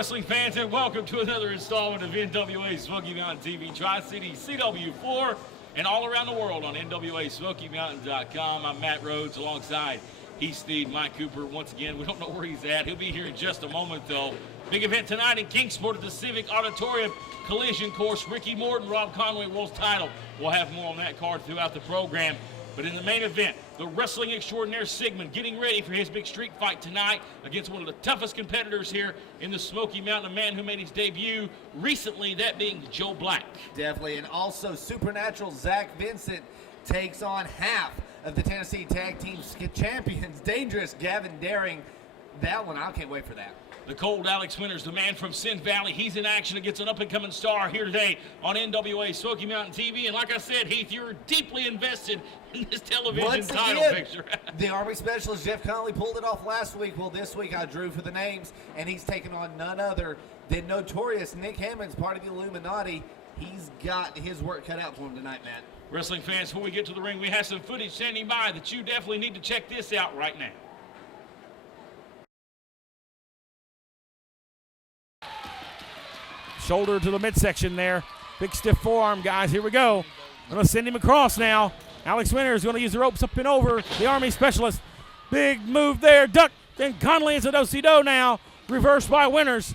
wrestling fans, and welcome to another installment of NWA Smoky Mountain TV, Tri-City, CW4, and all around the world on NWASmokyMountain.com. I'm Matt Rhodes alongside Heath Sneed, Mike Cooper. Once again, we don't know where he's at. He'll be here in just a moment, though. Big event tonight in Kingsport at the Civic Auditorium. Collision course, Ricky Morton, Rob Conley, World's title. We'll have more on that card throughout the program. But in the main event, the Wrestling Extraordinaire Sigman getting ready for his big street fight tonight against one of the toughest competitors here in the Smoky Mountain, a man who made his debut recently, that being Joe Black. Definitely, and also supernatural Zac Vincent takes on half of the Tennessee Tag Team champions, dangerous Gavin Daring. That one, I can't wait for that. The cold Alyx Winters, the man from Sin Valley, he's in action against an up-and-coming star here today on NWA Smoky Mountain TV. And like I said, Heath, you're deeply invested in this television title picture. The Army Specialist Jeff Conley pulled it off last week. Well, this week I drew for the names, and he's taking on none other than notorious Nick Hammond, part of the Illuminati. He's got his work cut out for him tonight, Matt. Wrestling fans, before we get to the ring, we have some footage standing by that you definitely need to check this out right now. Shoulder to the midsection there. Big stiff forearm, guys. Here we go. Going to send him across now. Alyx Winters going to use the ropes up and over. The Army Specialist. Big move there. Duck. Then Conley is a do-si-do now. Reversed by Winters.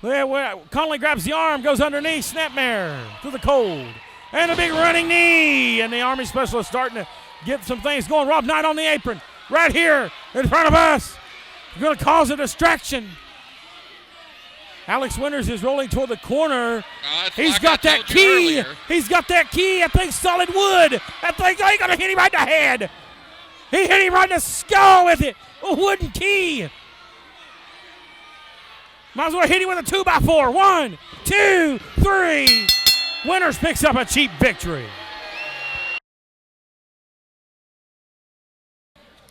Conley grabs the arm, goes underneath. Snapmare to the cold. And a big running knee. And the Army Specialist starting to get some things going. Rob Knight on the apron. Right here in front of us. Going to cause a distraction. Alyx Winters is rolling toward the corner. He's got that key. He's got that key. That thing's solid wood. That thing's going to hit him right in the head. He hit him right in the skull with it. A wooden key. Might as well hit him with a 2x4. 1, 2, 3. Winters picks up a cheap victory.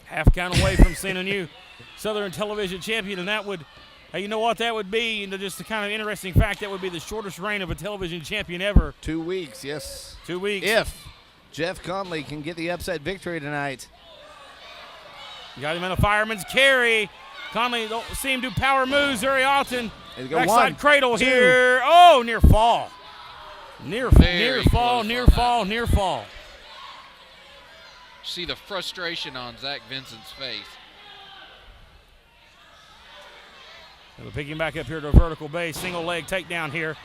Half count away from seeing a new Southern Television champion, and that would, you know what that would be? And just a kind of interesting fact, that would be the shortest reign of a television champion ever. 2 weeks, yes. 2 weeks. If Jeff Conley can get the upset victory tonight. Got him in a fireman's carry. Conley don't see him do power moves very often. Backside cradle here. Oh, near fall. Near fall. See the frustration on Zac Vincent's face. They'll pick him back up here to a vertical base. Single leg takedown here.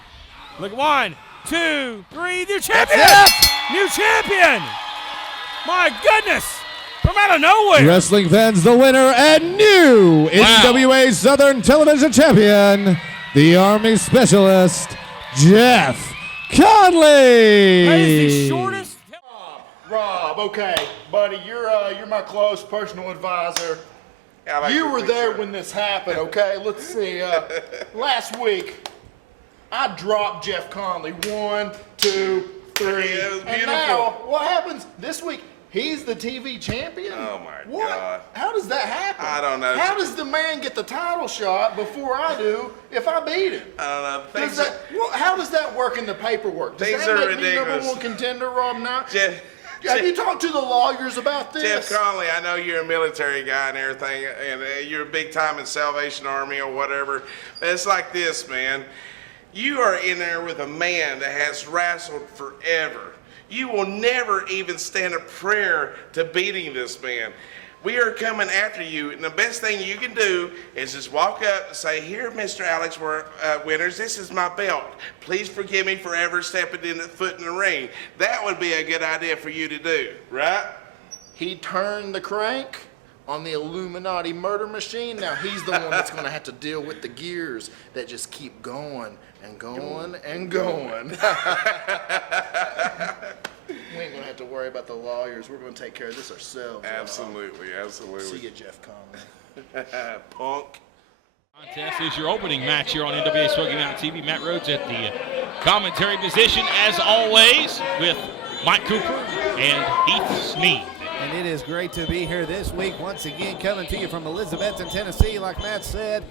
Look, 1, 2, 3. New champion! New champion! My goodness! From out of nowhere. Wrestling fans, the winner and new NWA Southern Television champion, the Army Specialist, Jeff Conley. That is the shortest. Rob, okay, buddy, you're my close personal advisor. You were there when this happened, okay? Let's see. Last week, I dropped Jeff Conley. 1, 2, 3. Yeah, it was and beautiful. now, what happens this week? He's the TV champion? Oh, my what? God. How does that happen? I don't know. How does the man get the title shot before I do if I beat him? I don't know. How does that work in the paperwork? Does Things that are make me number ridiculous. one contender, Rob Knight? Jeff, Have you talked to the lawyers about this? Jeff Conley, I know you're a military guy and everything, and you're big time in Salvation Army or whatever. But it's like this, man. You are in there with a man that has wrestled forever. You will never even stand a prayer to beating this man. We are coming after you, and the best thing you can do is just walk up and say, "Here, Mr. Alyx Winters, this is my belt. Please forgive me for ever stepping in the foot in the ring." That would be a good idea for you to do, right? He turned the crank on the Illuminati murder machine. Now he's the one that's going to have to deal with the gears that just keep going and going and going. We ain't going to have to worry about the lawyers. We're going to take care of this ourselves. Absolutely. See you, Jeff Conley. Punk. Contest is your opening match here on NWA Smoky Mountain TV. Matt Rhodes at the commentary position, as always, with Mike Cooper and Heath Sneed. And it is great to be here this week, once again, coming to you from Elizabethton, Tennessee, like Matt said.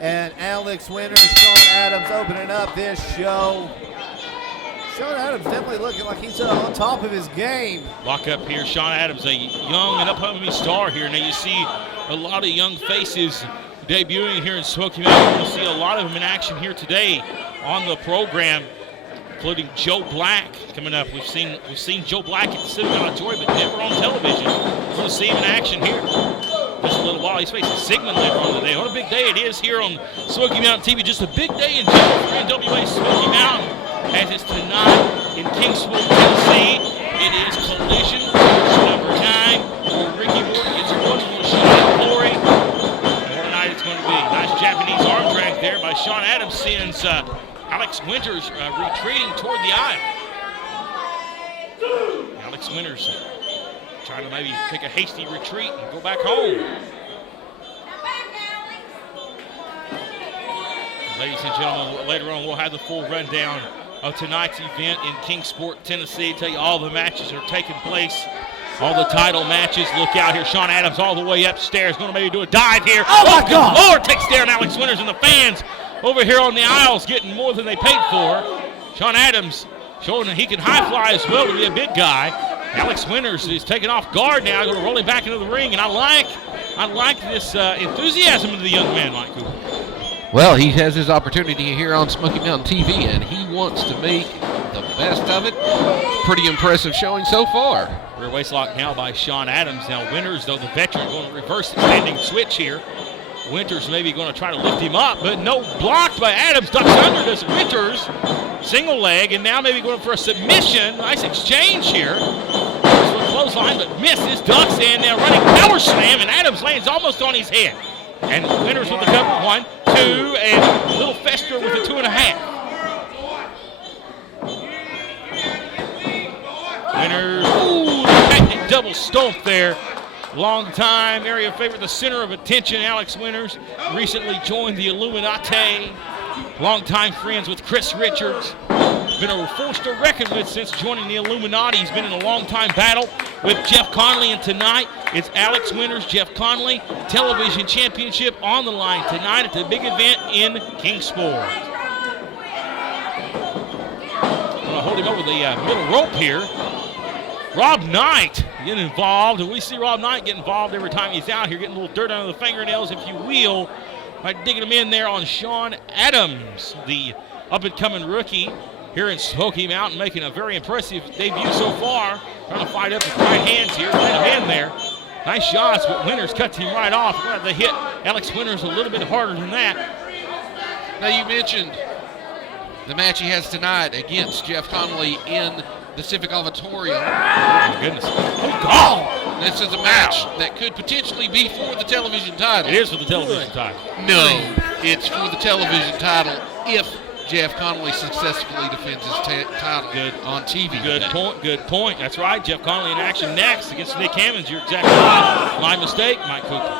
And Alyx Winters, Shawn Adams opening up this show. Shawn Adams definitely looking like he's on top of his game. Lock up here, Shawn Adams, a young and up-and-coming star here. Now you see a lot of young faces debuting here in Smoky Mountain. We'll see a lot of them in action here today on the program, including Joe Black coming up. We've seen Joe Black at the Civic Auditorium, but never on television. We'll see him in action here. Just a little while. He's facing Sigman later on today. What a big day it is here on Smoky Mountain TV. Just a big day in general for NWA Smoky Mountain, as it's tonight in Kingsport, Tennessee. It is Collision, number 9, where Ricky Morton gets one more shot at glory. What a night it's going to be. Nice Japanese arm drag there by Shawn Adams sends Alyx Winters retreating toward the aisle. Alyx Winters trying to maybe take a hasty retreat and go back home. Ladies and gentlemen, later on we'll have the full rundown of tonight's event in Kingsport, Tennessee. Tell you all the matches are taking place, all the title matches. Look out here, Shawn Adams all the way upstairs, going to maybe do a dive here. Oh my God! Lord, takes down Alyx Winters, and the fans over here on the aisles getting more than they paid for. Shawn Adams showing that he can high fly as well to be a big guy. Alyx Winters is taking off guard now, going to roll him back into the ring, and I like this enthusiasm of the young man, Mike Cooper. Well, he has his opportunity here on Smoky Mountain TV, and he wants to make the best of it. Pretty impressive showing so far. Rear waist lock now by Shawn Adams. Now Winters, though, the veteran, going to reverse the standing switch here. Winters maybe going to try to lift him up, but no, blocked by Adams. Ducks under this Winters. Single leg, and now maybe going for a submission. Nice exchange here. Clothesline, but misses. Ducks in now, running power slam, and Adams lands almost on his head. And Winters with the cover. 1, 2, and a little Fester with a 2.5. Winters, ooh, the double stomp there. Long time area favorite, the center of attention, Alyx Winters. Recently joined the Illuminati. Longtime friends with Chris Richards. Been a force to reckon with since joining the Illuminati. He's been in a long-time battle with Jeff Conley, and tonight it's Alyx Winters, Jeff Conley, television championship on the line tonight at the big event in Kingsport. Going to hold him over the middle rope here. Rob Knight getting involved, and we see Rob Knight get involved every time he's out here, getting a little dirt under the fingernails, if you will, by digging him in there on Shawn Adams, the up-and-coming rookie here in Smoky Mountain, making a very impressive debut so far. Trying to fight up with right hands here, let him in there. Nice shots, but Winters cuts him right off. We're going to have to hit Alyx Winters a little bit harder than that. Now, you mentioned the match he has tonight against Jeff Conley in the Civic Auditorium. Oh, my goodness. Oh, God. This is a match that could potentially be for the television title. It is for the television title. No, it's for the television title if Jeff Conley successfully defends his title on TV. Good point. That's right. Jeff Conley in action next against Nick Hammond. You're exactly right. My mistake, Mike Cooper.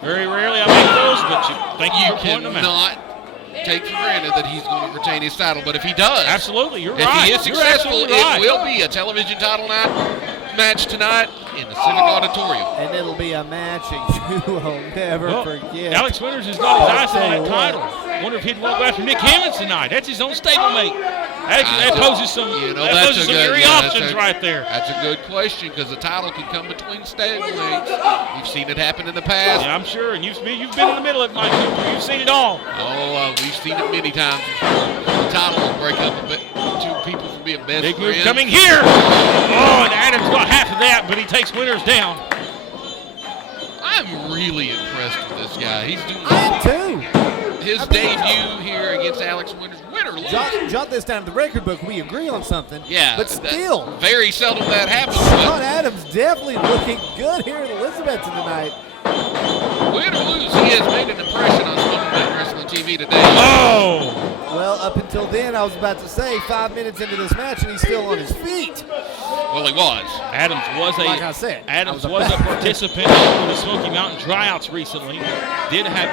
Very rarely I make those, but thank you for pointing them out. Cannot take for granted that he's going to retain his title, but if he does, absolutely, you're if right. If he is successful, it will be a television title match tonight in the Civic Auditorium. And it'll be a match that you will never forget. Alyx Winters has got his eyes on that title. Wonder if he'd go after Nick Hammond tonight. That's his own stablemate. That poses some, eerie options right there. That's a good question, because the title can come between stablemates. You've seen it happen in the past. Yeah, I'm sure. And you've been in the middle of it, Mike Cooper. You've seen it all. Oh, we've seen it many times before. The title will break up a bit. Two people from being best Big friends. move coming here. Oh, and Adams got half of that, but he takes Winters down. I'm really impressed with this guy. He's doing I am too. His debut here against Alyx Winters. Win or lose. Jot this down to the record book. We agree on something. Yeah. But still. Very seldom that happens. Shawn Adams definitely looking good here in Elizabethton tonight. Win or lose, he has made an impression on Smoky Mountain Wrestling TV today. Oh! Well, up until then, I was about to say 5 minutes into this match, and he's still on his feet. Well, he was. Adams was like I said, Adams was a participant in the Smoky Mountain tryouts recently. Did have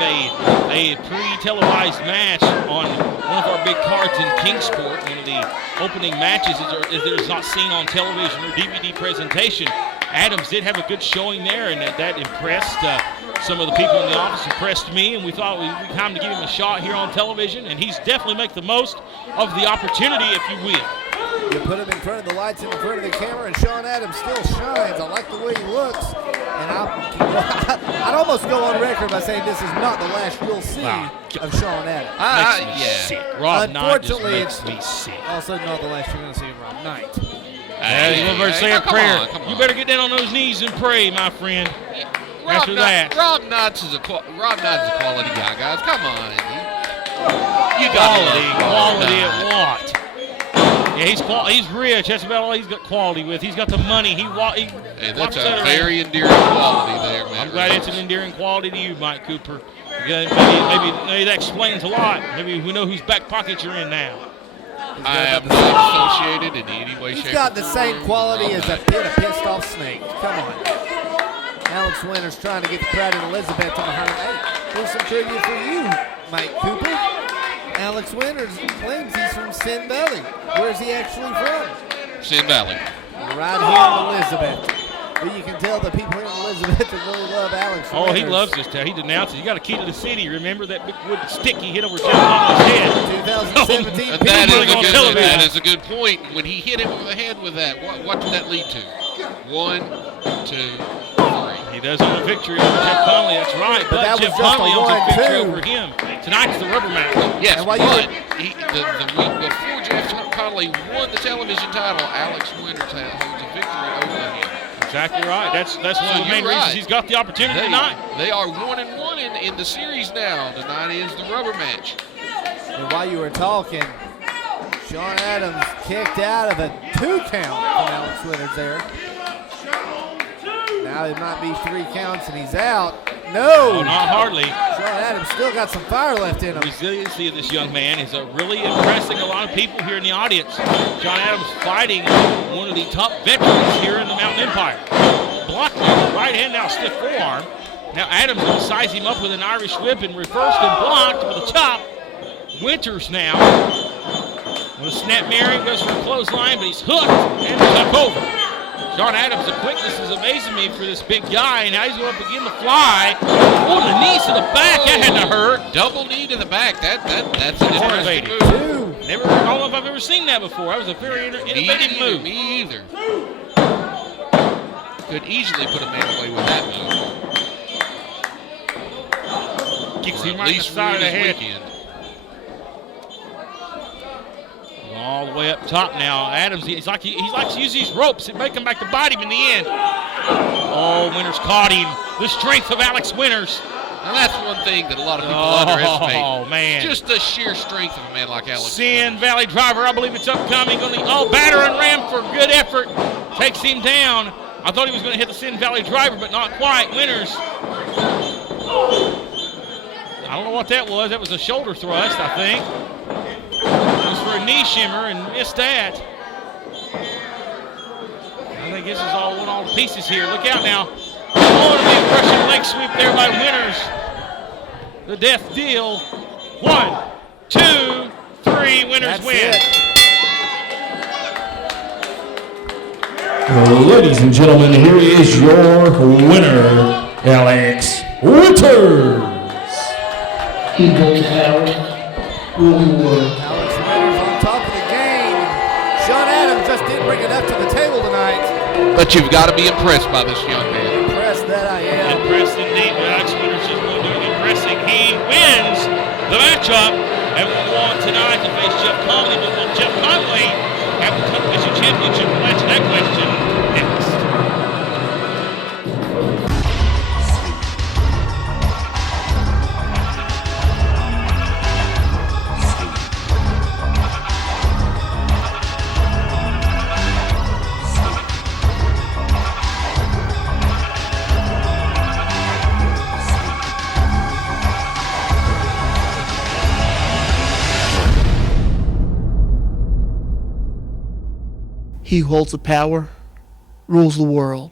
a pre-televised match on one of our big cards in Kingsport. One of the opening matches that is not seen on television or DVD presentation. Adams did have a good showing there, and that impressed some of the people in the office, impressed me, and we thought we time to give him a shot here on television, and he's definitely make the most of the opportunity, if you will. You put him in front of the lights, in front of the camera, and Shawn Adams still shines. I like the way he looks. And I'd almost go on record by saying this is not the last you'll see of Shawn Adams. Makes me sick. Rob Knight just makes me sick. Also not the last you're going to see of Rob Knight. You better say a prayer. You better get down on those knees and pray, my friend. After that. Rob Knight's is a quality guy, guys. Come on. You Quality. got Quality at what? Yeah, he's rich. That's about all he's got quality with. He's got the money. Hey, that's a very endearing quality there, man. I'm glad it's an endearing quality to you, Mike Cooper. Maybe that explains a lot. Maybe we know whose back pocket you're in now. I am not associated in any way, shape, He's got the same quality as a pissed off snake. Come on. Alyx Winters trying to get the crowd in Elizabeth on behind him. Hey, here's some trivia for you, Mike Cooper. Alyx Winters claims he's from Sin Valley. Where's he actually from? Sin Valley. Right here in Elizabeth. But you can tell the people here in Elizabeth that really love Alyx Winters. Oh, he loves this town. He denounces. He got a key to the city. Remember that big wooden stick he hit over Jeff Conley's head? 2017. That is a good point. When he hit him over the head with that, what did that lead to? 1, 2, 3. He does own a victory over Jeff Conley. That's right. But that Jeff was just Conley a owns a victory 1-2. over him. Tonight's the rubber match. Yes, And but while the week before Jeff Conley won the television title, Alyx Winters holds a victory over him. Exactly right. That's one of the main reasons he's got the opportunity tonight. They are 1-1 in the series now. Tonight is the rubber match. And while you were talking, Shawn Adams kicked out of a 2 count from Alyx Winters there. Now it might be 3 counts and he's out. No! Oh, not hardly. Shawn Adams still got some fire left in him. The resiliency of this young man is really impressing a lot of people here in the audience. Shawn Adams fighting one of the top veterans here in the Mountain Empire. Blocked with the right hand, now stiff forearm. Now Adams will size him up with an Irish whip and reversed and blocked with a chop. Winters now with a snap mirror, goes for a clothesline, but he's hooked and took over. Shawn Adams, the quickness is amazing me for this big guy. Now he's going to begin to fly. Oh, the knees to the back. That had to hurt. Double knee to the back. That's an interesting move. I don't know if I've ever seen that before. That was a very innovative move. Me either. Could easily put a man away with that move. Kicks him At right in the least side of the head. weekend. All the way up top now. Adams, he likes to use these ropes and make him back to bite him in the end. Oh, Winters caught him. The strength of Alyx Winters. Now that's one thing that a lot of people underestimate. Oh, man. Just the sheer strength of a man like Alyx. Sin Valley Driver, I believe it's upcoming. Batter and ram for good effort. Takes him down. I thought he was going to hit the Sin Valley Driver, but not quite. Winters. I don't know what that was. That was a shoulder thrust, I think. It was for a knee shimmer and missed that. I think this is all one all pieces here. Look out now. Oh, it'll be a Russian leg sweep there by Winters. The death deal. 1, 2, 3. Winters win. Ladies and gentlemen, here is your winner, Alyx Winters. Alyx Winters on top of the game. Shawn Adams just didn't bring enough to the table tonight. But you've got to be impressed by this young man. Impressed that I am. Impressed indeed. Alyx Winters is doing impressing. He wins the matchup and will go on tonight to face Jeff Conley. But will Jeff Conley have the television championship? We'll answer that question next. He who holds the power rules the world.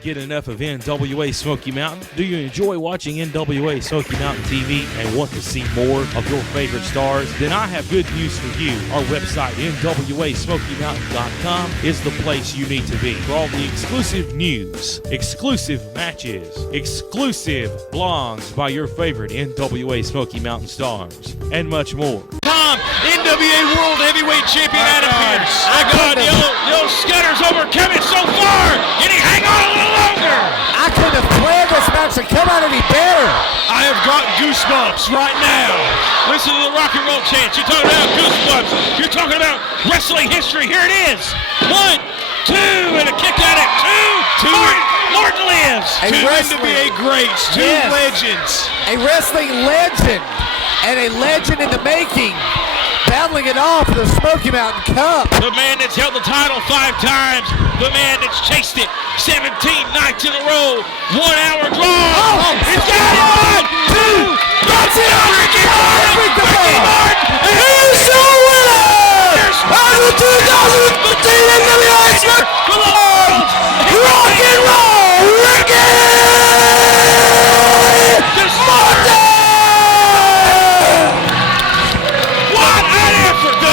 can't get enough of NWA Smoky Mountain? Do you enjoy watching NWA Smoky Mountain TV and want to see more of your favorite stars? Then I have good news for you. Our website, NWASmokyMountain.com, is the place you need to be for all the exclusive news, exclusive matches, exclusive blogs by your favorite NWA Smoky Mountain stars, and much more. NWA World Heavyweight Champion Adam Pearce. My God, the old Scudder's overcoming so far. Can he hang on a little longer? I couldn't have planned this match to come out any better. I have got goosebumps right now. Listen to the rock and roll chants. You're talking about goosebumps. You're talking about wrestling history. Here it is. 1, 2, and a kick out at 2. Morton lives. Two NWA greats. Two legends. A wrestling legend and a legend in the making. Battling it all for the Smoky Mountain Cup. The man that's held the title 5 times. The man that's chased it 17 nights in a row. 1 hour draw. Oh, He's got it. 1, 2. That's it. Ricky Morton. And he's the winner of the 2015 NWA Smoky Mountain Rock and Roll Ricky Morton!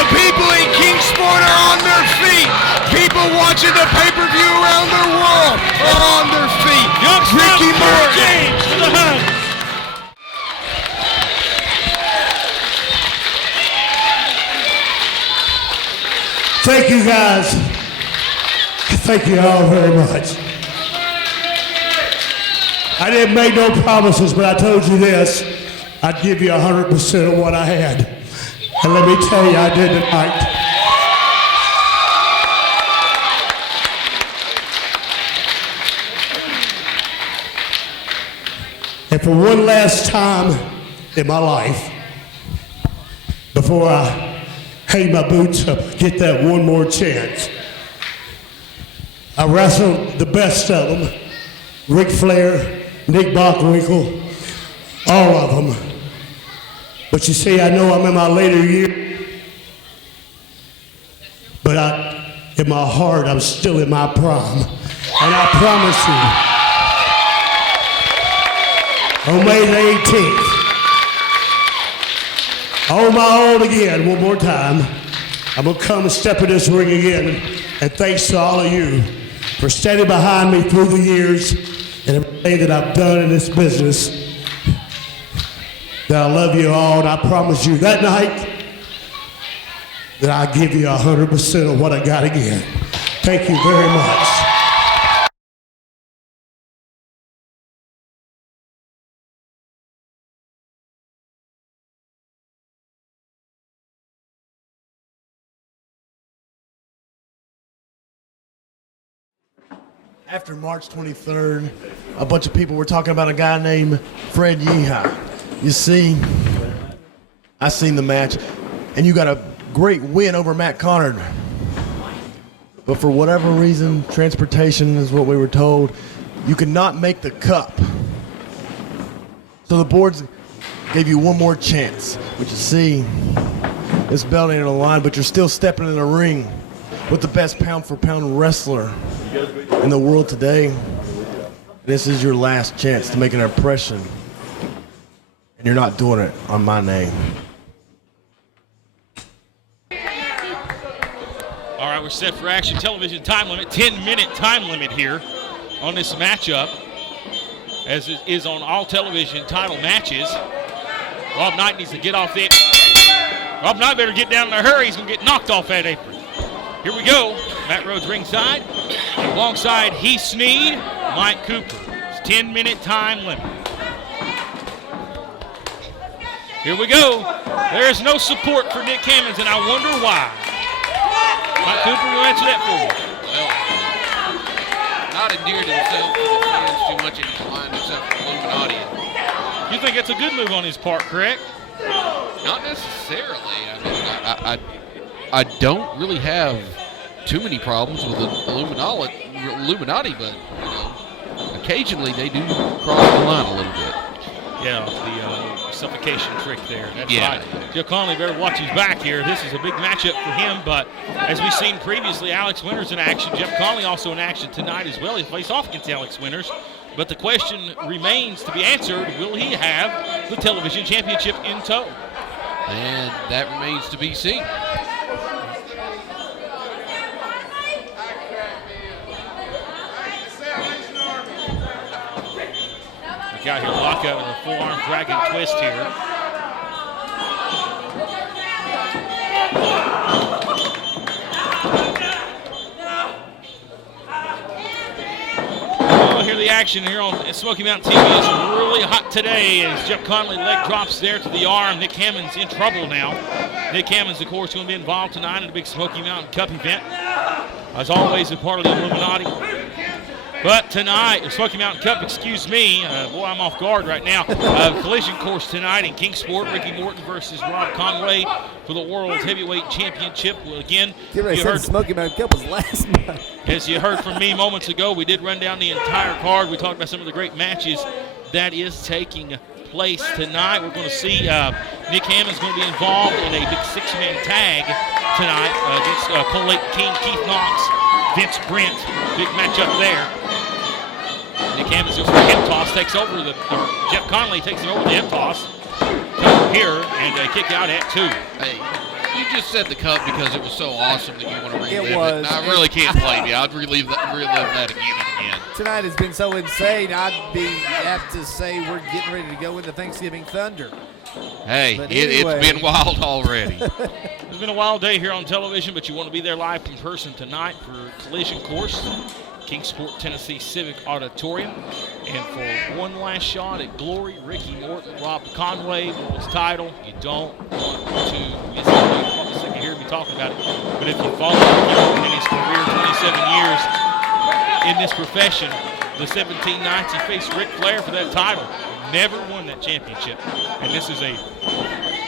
People in Kingsport are on their feet. People watching the pay-per-view around the world are on their feet. Ricky Morton. James for the hug. Thank you guys. Thank you all very much. I didn't make no promises, but I told you this. I'd give you 100% of what I had. And let me tell you, I did tonight. And for one last time in my life, before I hang my boots up, get that one more chance, I wrestled the best of them, Ric Flair, Nick Bockwinkel, all of them. But you see, I know I'm in my later years, but in my heart, I'm still in my prime. And I promise you, on May the 18th, on my own again, one more time, I'm gonna come and step in this ring again. And thanks to all of you for standing behind me through the years and everything that I've done in this business. That I love you all, and I promise you that night that I'll give you 100% of what I got again. Thank you very much. After March 23rd, a bunch of people were talking about a guy named Fred Yeehaw. You see, I seen the match, and you got a great win over Matt Connard. But for whatever reason, transportation is what we were told, you could not make the cup. So the boards gave you one more chance. But you see, this belt ain't on the line, but you're still stepping in the ring with the best pound-for-pound wrestler in the world today. This is your last chance to make an impression. And you're not doing it on my name. All right, we're set for action. Television time limit, 10-minute time limit here on this matchup, as it is on all television title matches. Rob Knight needs to get off that. Rob Knight better get down in a hurry. He's going to get knocked off that apron. Here we go. Matt Rhodes ringside. Alongside Heath Sneed, Mike Cooper. It's 10-minute time limit. Here we go. There's no support for Nick Hammond, and I wonder why. Mike Cooper, you answer that for me. Well, not endeared himself to the fans too much, and he's aligned himself with Illuminati. You think that's a good move on his part, correct? Not necessarily. I mean, I don't really have too many problems with the Illuminati, but occasionally they do cross the line a little bit. Yeah, the suffocation trick there. That's Yeah. right. Jeff Conley better watch his back here. This is a big matchup for him, but as we've seen previously, Alyx Winters in action. Jeff Conley also in action tonight as well. He faced off against Alyx Winters. But the question remains to be answered, will he have the television championship in tow? And that remains to be seen. We got here lockout and a forearm dragon twist here. Hear the action here on Smoky Mountain TV is really hot today as Jeff Conley leg drops there to the arm. Nick Hammond's in trouble now. Nick Hammond's, of course, going to be involved tonight in the big Smoky Mountain Cup event. As always, a part of the Illuminati. But tonight, Smoky Mountain Cup, excuse me, boy, I'm off guard right now. Collision course tonight in Kingsport, Ricky Morton versus Rob Conway for the World Heavyweight Championship. Well, again, you heard Smoky Mountain Cup was last night. As you heard from me moments ago, we did run down the entire card. We talked about some of the great matches that is taking place tonight. We're going to see Nick Hammond's going to be involved in a big six-man tag tonight against Conley King, Keith Knox, Vince Brent. Big matchup there. Nick Hammond's goes for a hip toss, takes over Jeff Conley takes him over the hip toss. Cover here and a kick out at 2. Hey, you just said the cup because it was so awesome that you want to relive it. was. And I really can't blame you. I'd relive that again and again. Tonight has been so insane, I'd be apt to say we're getting ready to go into Thanksgiving Thunder. Hey, But anyway. it's been wild already. It's been a wild day here on television, but you want to be there live in person tonight for Collision Course, Kingsport, Tennessee Civic Auditorium. And for one last shot at glory, Ricky Morton, Rob Conway, world's title. You don't want to miss it. You're probably sick of hearing me talking about it. But if you follow Ricky Morton in his career, 27 years in this profession, the 17 nights he faced Ric Flair for that title, never won that championship. And this is a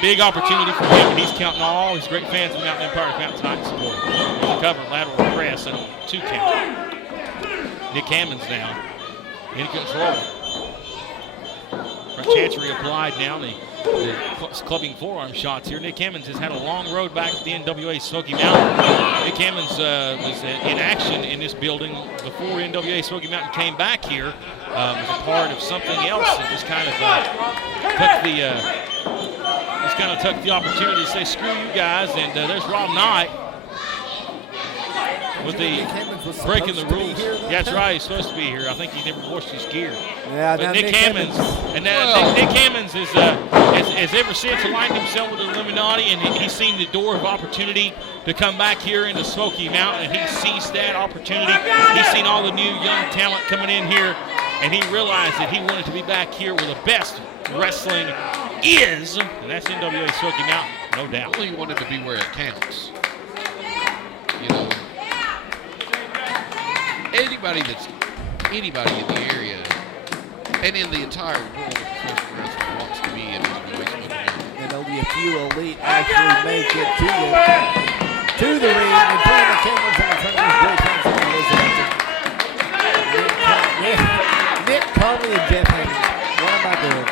big opportunity for him. He's counting all his great fans of Mountain Empire to come out tonight and support him. Cover lateral press and a 2 count. Nick Hammond's now in control. Front chancery applied now. The clubbing forearm shots here. Nick Hammond has had a long road back to the NWA Smoky Mountain. Nick Hammond was in action in this building before NWA Smoky Mountain came back here. Was a part of something else and just kind of took the opportunity to say screw you guys. And there's Rob Knight with the breaking the rules. Yeah, that's right. He's supposed to be here. I think he never washed his gear. Yeah, but Nick Hammond, Nick Hammond has ever since aligned himself with the Illuminati, and he's seen the door of opportunity to come back here into Smoky Mountain, and he sees that opportunity. He's seen all the new young talent coming in here, and he realized that he wanted to be back here where the best wrestling is, and that's NWA Smoky Mountain, no doubt. Well, he wanted to be where it counts. You know, anybody in the area and in the entire world of professional wrestling wants to be in NWA Smoky Mountain. And only a few elite actually make it to the ring in front of the cameras and in front of these great fans from Elizabeth. Nick Conley and Jeff Hammond. What am I doing?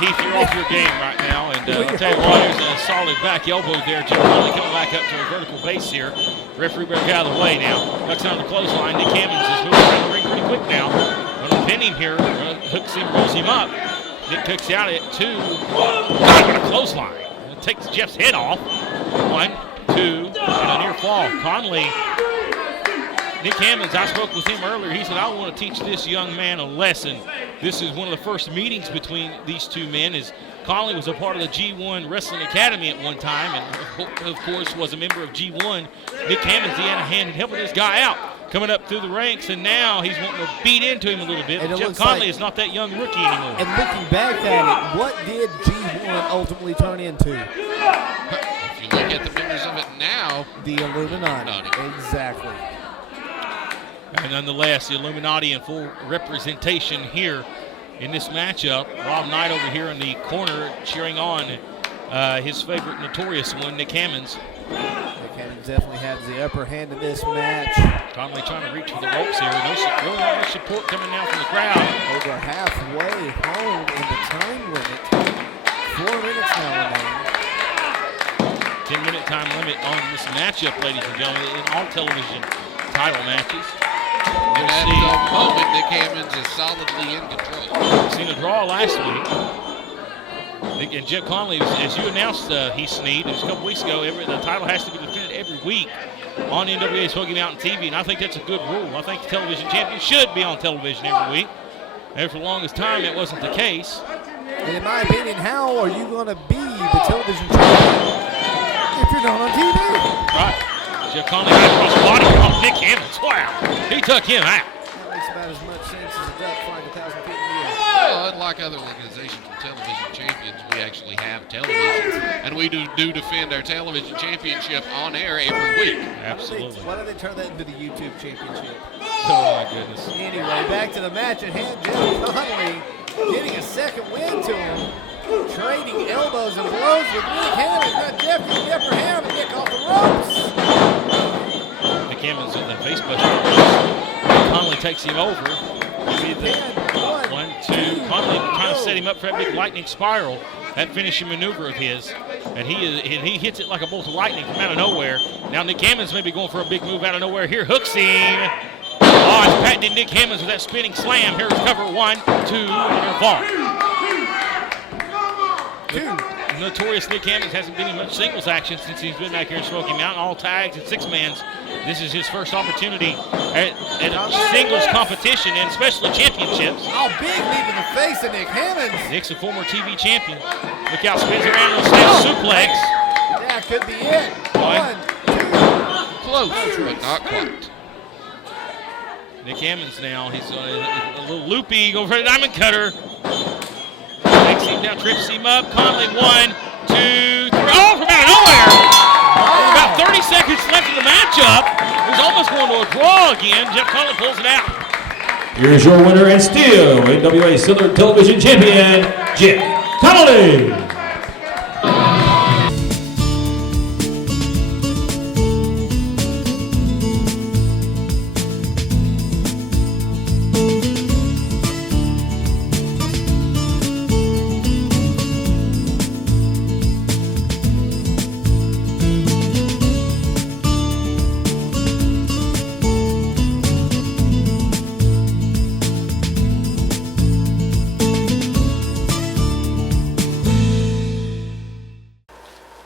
Heath, you're off your game right now, and I'll tell you what, there's a solid back elbow there. Jeff Conley coming back up to a vertical base here. Referee better get out of the way now. Ducks on the clothesline. Nick Hammond is moving around the ring pretty quick now. Going to pin him here. Hooks him, rolls him up. Nick kicks out at 2. A clothesline. It takes Jeff's head off. 1, 2, and a near fall. Conley. Nick Hammond, I spoke with him earlier. He said, I want to teach this young man a lesson. This is one of the first meetings between these two men. As Conley was a part of the G1 Wrestling Academy at one time, and of course was a member of G1. Nick Hammond's the hand in helping this guy out, coming up through the ranks, and now he's wanting to beat into him a little bit. Jeff Conley is not that young rookie anymore. And looking back at it, what did G1 ultimately turn into? If you look at the members of it now, the Illuminati. Exactly. And nonetheless, the Illuminati in full representation here in this matchup. Rob Knight over here in the corner cheering on his favorite notorious one, Nick Hammond. Hammond definitely has the upper hand in this match. Conley trying to reach for the ropes here. Really not much support coming now from the crowd. Over halfway home in the time limit. 4 minutes now remaining. 10-minute time limit on this matchup, ladies and gentlemen, in all television title matches. And at the moment, Nick Hammond is solidly in control. Seen a draw last week. And Jeff Conley, as you announced, he sneed. It was a couple weeks ago. The title has to be defended every week on NWA Smoky Mountain TV, and I think that's a good rule. I think the television champion should be on television every week. And for the longest time, that wasn't the case. And in my opinion, how are you going to be the television champion if you're not on TV? Right. Jeff Conley got across the body from Nick Hammond. Wow. He took him out. That makes about as much sense as a duck flying 1,000 feet in the air. Well, unlike other organizations with television champions, we actually have television. And we do defend our television championship on air every week. Absolutely. Why don't they turn that into the YouTube championship? Oh, my goodness. Anyway, back to the match at hand. Jeff Conley getting a second win to him. Trading elbows and blows with Nick Hammond. Got Jeff the upper hand and Nick off the ropes. Nick Hammond's in the face buster. Conley takes him over. One, two. Conley trying to set him up for that big lightning spiral. That finishing maneuver of his. And he hits it like a bolt of lightning from out of nowhere. Now Nick Hammond's maybe going for a big move out of nowhere here. Hooks him. Oh, it's patented Nick Hammond's with that spinning slam. Here's cover 1, 2, and fall. Notorious Nick Hammond hasn't been in much singles action since he's been back here in Smoky Mountain. All tags and 6-mans. This is his first opportunity at a singles competition and especially championships. Oh, big leap in the face of Nick Hammond. Nick's a former TV champion. Look out, spins around on the stage suplex. That could be it. 1, 2. Close, but not quite. Nick Hammond's now, he's a little loopy, go for the diamond cutter. Takes him down, trips him up. Conley 1, 2, 3. Oh, from out of nowhere! With about 30 seconds left of the matchup. He's almost going to a draw again. Jeff Conley pulls it out. Here's your winner and still NWA Silver Television Champion, Jeff Connelly.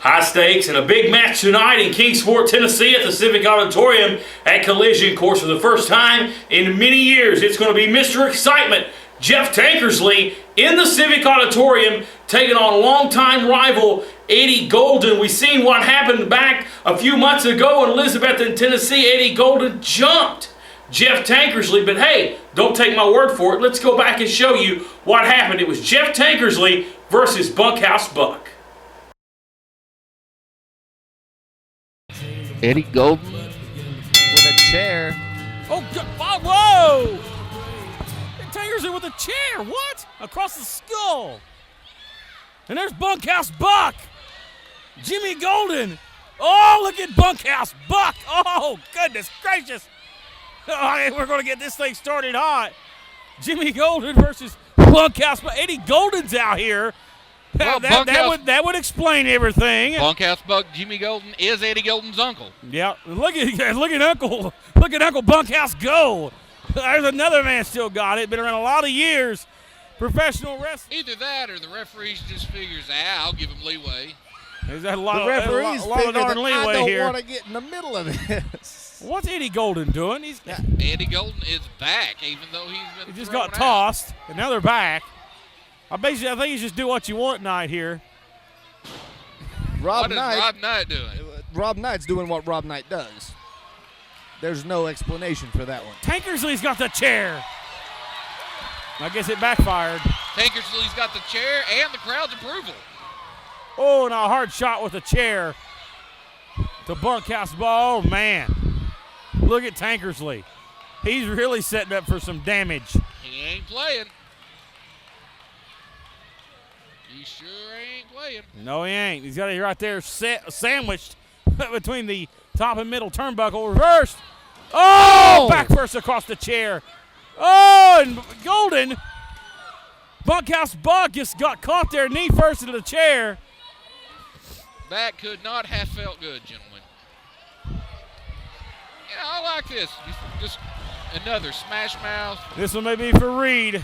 High stakes and a big match tonight in Kingsport, Tennessee at the Civic Auditorium at Collision Course for the first time in many years. It's going to be Mr. Excitement, Jeff Tankersley, in the Civic Auditorium taking on longtime rival Eddie Golden. We've seen what happened back a few months ago in Elizabethton, Tennessee. Eddie Golden jumped Jeff Tankersley, but hey, don't take my word for it. Let's go back and show you what happened. It was Jeff Tankersley versus Bunkhouse Buck. Eddie Golden with a chair. Oh, whoa! Tankersley with a chair. What? Across the skull. And there's Bunkhouse Buck. Jimmy Golden. Oh, look at Bunkhouse Buck. Oh, goodness gracious. Oh, we're going to get this thing started hot. Jimmy Golden versus Bunkhouse Buck. Eddie Golden's out here. Well, that would explain everything. Bunkhouse Buck Jimmy Golden is Eddie Golden's uncle. Yeah, look at Uncle Bunkhouse go. There's another man still got it. Been around a lot of years. Professional wrestling. Either that or the referees just figures, I'll give him leeway. There's a lot the of referees lot of darn leeway I don't here. want to get in the middle of this. What's Eddie Golden doing? Eddie Golden is back, even though he just got tossed, and now they're back. I think he's just do what you want night here. Rob what is Rob Knight doing? Rob Knight's doing what Rob Knight does. There's no explanation for that one. Tankersley's got the chair. I guess it backfired. Tankersley's got the chair and the crowd's approval. Oh, and a hard shot with the chair to Bunkhouse ball. Oh, man. Look at Tankersley. He's really setting up for some damage. He ain't playing. He sure ain't playing. No, he ain't. He's got it right there sandwiched between the top and middle turnbuckle. Reversed. Oh, back first across the chair. Oh, and Golden, Bunkhouse Buck just got caught there, knee first into the chair. That could not have felt good, gentlemen. Yeah, I like this. Just another smash mouth. This one may be for Reed.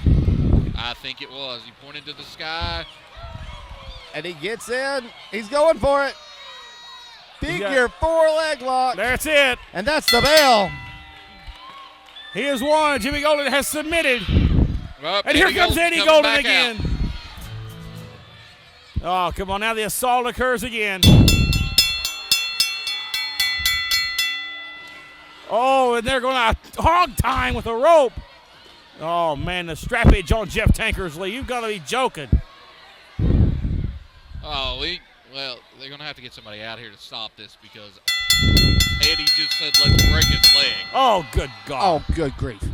I think it was. He pointed to the sky. And he gets in. He's going for it. Figure 4 leg lock. That's it. And that's the bell. He has won. Jimmy Golden has submitted. Well, and here comes Eddie coming Golden back again. Oh, come on. Now the assault occurs again. Oh, and they're going to hog time with a rope. Oh, man, the strappage on Jeff Tankersley. You've got to be joking. Oh, well, they're going to have to get somebody out here to stop this because Eddie just said, let's break his leg. Oh, good God. Oh, good grief.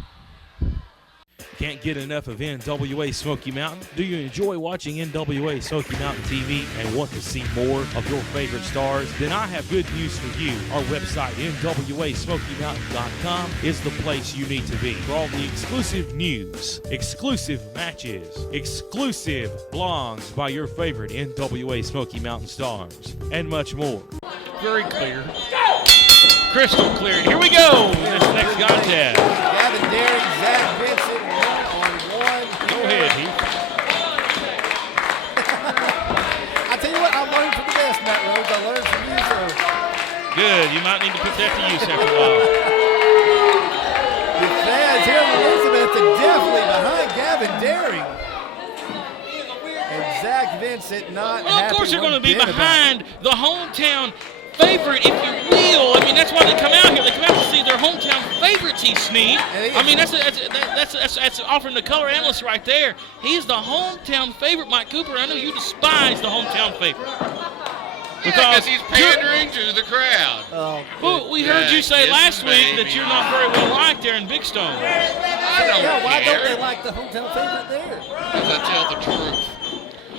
Can't get enough of NWA Smoky Mountain? Do you enjoy watching NWA Smoky Mountain TV and want to see more of your favorite stars? Then I have good news for you. Our website, NWASmokyMountain.com, is the place you need to be for all the exclusive news, exclusive matches, exclusive blogs by your favorite NWA Smoky Mountain stars, and much more. Very clear. Crystal clear. Here we go. This next contest. Gavin Daring, Zac Vincent, 1-on-1. Go ahead, Heath. I tell you what, I learned from the best, Matt Rhodes. I learned from you, so. Good. You might need to put that to use after a while. The fans here in Elizabeth are definitely behind Gavin Daring. And Zac Vincent not Well, happy of course they're going to be one bit about behind the hometown favorite, if you will. I mean, that's why they come out here. They come out to see their hometown favorite, T. Sneed. I mean, that's offering the color analyst right there. He's the hometown favorite, Mike Cooper. I know you despise the hometown favorite. Because he's pandering to the crowd. Oh, well, we heard you say last week that you're not very well liked there in Big Stone. I don't yeah, why care. don't they like the hometown favorite there? Because I tell the truth.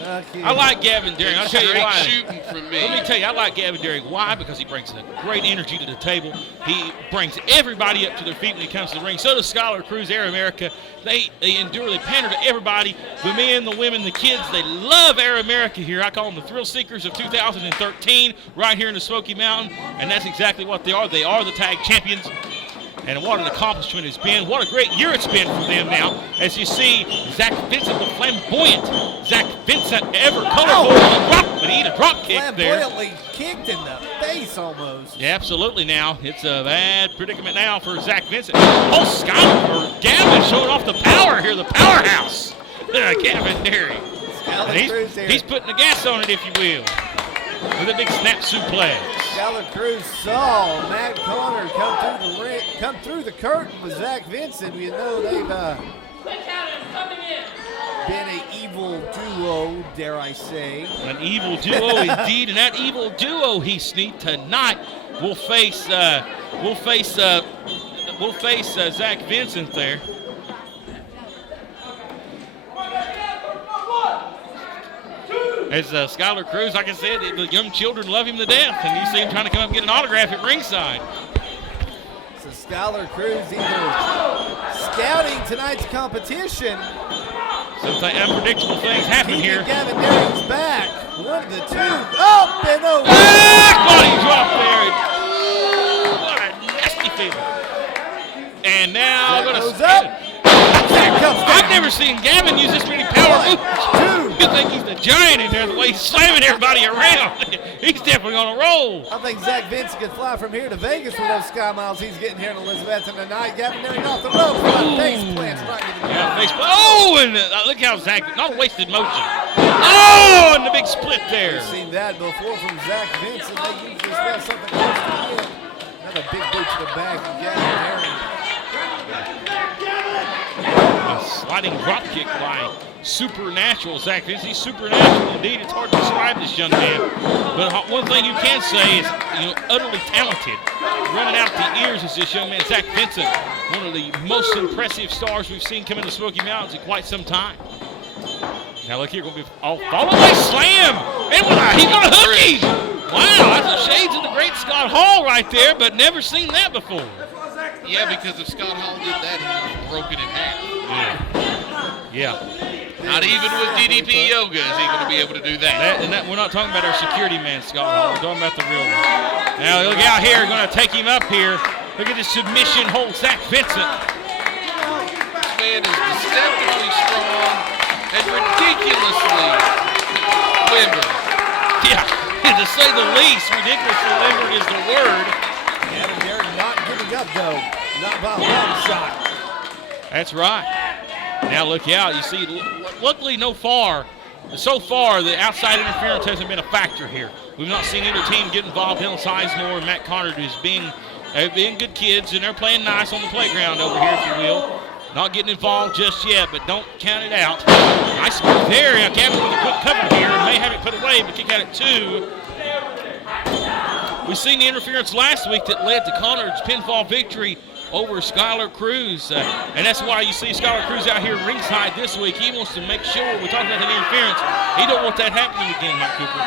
I like Gavin Daring. I'll tell you why. Shooting from me. Let me tell you, I like Gavin Daring. Why? Because he brings a great energy to the table. He brings everybody up to their feet when he comes to the ring. So does Skylar Cruz, Air America. They endure, they pander to everybody. The men, the women, the kids, they love Air America here. I call them the Thrill Seekers of 2013 right here in the Smoky Mountain. And that's exactly what they are. They are the tag champions. And what an accomplishment it's been. What a great year it's been for them now. As you see, Zac Vincent, the flamboyant Zac Vincent, ever colorful, but he had a drop kick there. Flamboyantly kicked in the face almost. Yeah, absolutely now. It's a bad predicament now for Zac Vincent. Oh, Skylar, Gavin showing off the power here, the powerhouse. Gavin Daring. He's putting the gas on it, if you will, with a big snap suplex. Skylar Cruz saw Matt Connor come through the curtain with Zac Vincent. You know they've been an evil duo, dare I say. An evil duo indeed, and that evil duo, Heath Sneed, tonight will face Zac Vincent there. As Skylar Cruz, like I said, the young children love him to death, and you see him trying to come up and get an autograph at ringside. So Skylar Cruz either scouting tonight's competition. Some unpredictable things happen here. Gavin Daring's back. 1, 2, up and over. Body drop there. What a nasty feeling. And now That going goes to up. Zac comes down. I've never seen Gavin use this many power moves. You think he's the giant in there, the way he's slamming everybody around. He's definitely on a roll. I think Zac Vincent could fly from here to Vegas with those sky miles he's getting here in Elizabeth tonight. Gavin Daring off the ropes. Face plants right into the ground. Oh, and look how Zac, not a wasted motion. Oh, and the big split there. We've seen that before from Zac Vincent. They usually spell something close to the end. Another big boot to the back of Gavin Daring. A sliding drop kick by supernatural Zac Vincent. He's supernatural indeed. It's hard to describe this young man. But one thing you can say is, utterly talented. Running out the ears is this young man, Zac Vincent. One of the most impressive stars we've seen come into the Smoky Mountains in quite some time. Now look here, going to be followed by slam. And he's going to hook him. Wow, that's the shades of the great Scott Hall right there, but never seen that before. Yeah, because if Scott Hall did that, he would have broken in half. Yeah. Not even with DDP yoga is he going to be able to do that. We're not talking about our security man, Scott Hall. We're talking about the real one. Now, look out here. Going to take him up here. Look at this submission hold, Zac Vincent. This man is deceptively strong and ridiculously limber. Yeah, to say the least, ridiculously limber is the word. Gavin Daring not giving up, though. Not by one shot. That's right. Now look out. You see, luckily so far, the outside interference hasn't been a factor here. We've not seen either team get involved. Dylan Sizemore and Matt Connor is being good kids, and they're playing nice on the playground over here, if you will. Not getting involved just yet, but don't count it out. Nice move there. Now Gavin with a quick cover here. May have it put away, but kick out at 2. We've seen the interference last week that led to Connor's pinfall victory over Skylar Cruz. And that's why you see Skylar Cruz out here ringside this week. He wants to make sure, we're talking about the interference, he don't want that happening again, Mike Cooper.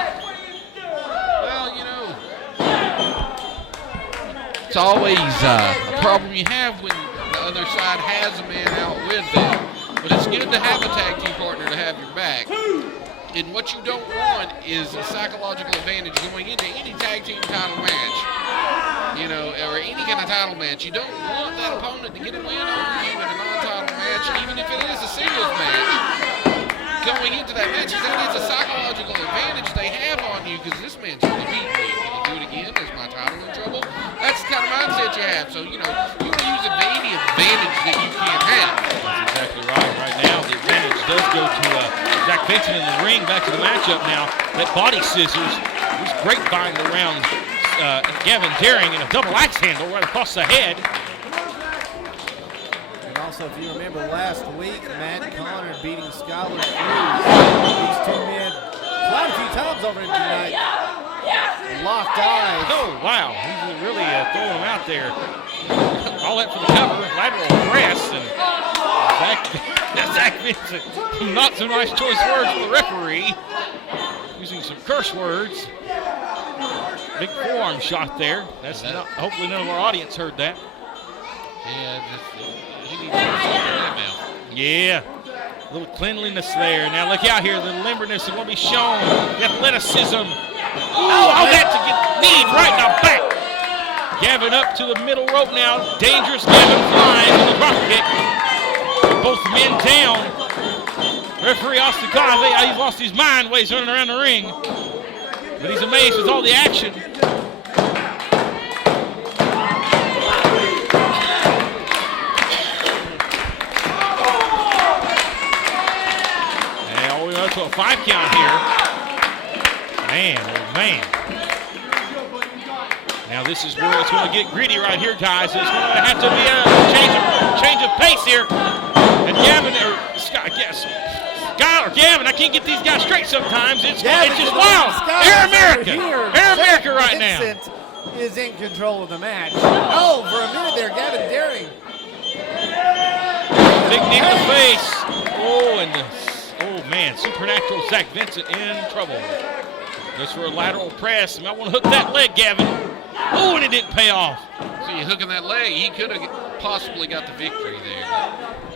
Well, you know, it's always a problem you have when the other side has a man out with them. But it's good to have a tag team partner to have your back. And what you don't want is a psychological advantage going into any tag team title match, you know, or any kind of title match. You don't want that opponent to get a win over you in a non-title match, even if it is a singles match. Going into that match, that is a psychological advantage they have on you because this man's going to beat me. Can he do it again? Is my title in trouble? That's the kind of mindset you have. So, you know, you want to use any advantage that you can have. That's exactly right. Right now, the advantage does go to Zac Vincent in the ring. Back to the matchup now. That body scissors was grapevine around Gavin Daring in a double axe handle right across the head. And also, if you remember last week, Matt Connor beating Skylar Cruz. These two men quite a few times over him tonight. Locked eyes. Oh, wow. He's really throwing him out there. All that for the cover. Lateral press. And Zac Vincent, not so nice choice words for the referee. Using some curse words. Big forearm shot there. That's not, hopefully none of our audience heard that. Yeah, he needs to that now. Yeah. A little cleanliness there. Now look out here. The limberness is going to be shown. The athleticism. Oh, all that to get kneed right in the back. Gavin up to the middle rope now. Dangerous Gavin flying with the drop kick. Both men down. Referee Austin Conley, he's lost his mind while he's running around the ring. But he's amazed with all the action. And all the way up to a 5 count here. Man, oh man. Now this is where it's going to get gritty right here, guys. It's going to have to be a change of pace here. And Gavin, or Scott, yes, Scott or Gavin, I can't get these guys straight sometimes. It's just wild. Air America. Air America right now. Vincent is in control of the match. Oh, for a minute there, Gavin Daring. Big knee to the face. Oh, and oh man, supernatural Zac Vincent in trouble. Goes for a lateral press. You might want to hook that leg, Gavin. Oh, and it didn't pay off. See, hooking that leg, he could have possibly got the victory there.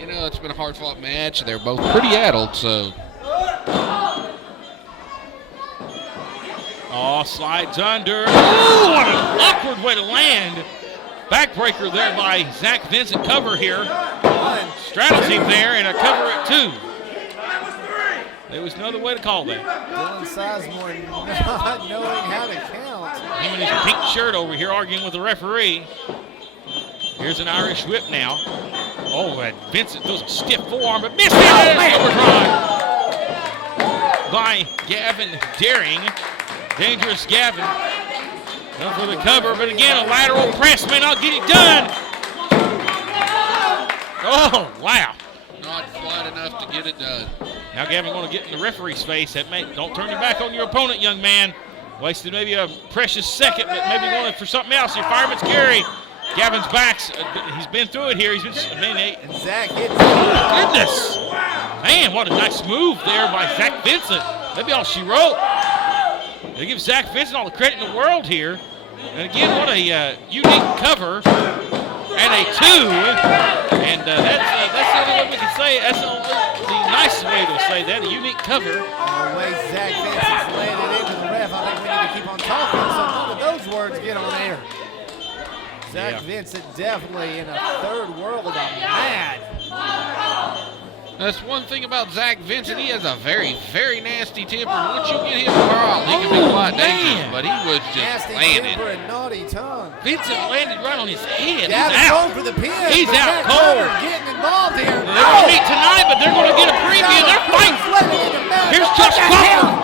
You know, it's been a hard-fought match. They're both pretty addled, so. Oh, slides under. Oh, what an awkward way to land. Backbreaker there by Zac Vincent. Cover here. Strategy there and a cover at 2. There was no other way to call that. Dylan Sizemore not knowing how to count. Him in his pink shirt over here arguing with the referee. Here's an Irish whip now. Oh, and Vincent throws a stiff forearm, but missed it! Overdrive by Gavin Daring. Dangerous Gavin. Going for the cover, but again, a lateral press may not get it done. Oh, wow. Not quite enough to get it done. Now Gavin going to get in the referee's face. Don't turn your back on your opponent, young man. Wasted maybe a precious second, but maybe going for something else. Your fireman's carry. Gavin's back's, he's been through it here. He's been, and Zac hits. Goodness. Man, what a nice move there by Zac Vincent. Maybe all she wrote. They give Zac Vincent all the credit in the world here. And again, what a unique cover and a 2. And that's the only way we can say it. That's the nicest way to say that, a unique cover. The way Zac Vincent's laying it into the ref, I think we need to keep on talking so none of those words get on air. Zac Vincent definitely in a third world of mad. That's one thing about Zac Vincent. He has a very, very nasty temper. Once you get him riled, he can be quite dangerous, but he was just Nasty landing. temper and naughty tongue. Vincent landed right on his head. Gavin's He's out. going for the pin. He's but out Zac cold. Vincent getting involved here. They're going to meet tonight, but they're going to get a preview. They're fighting. Here's Josh Crawford.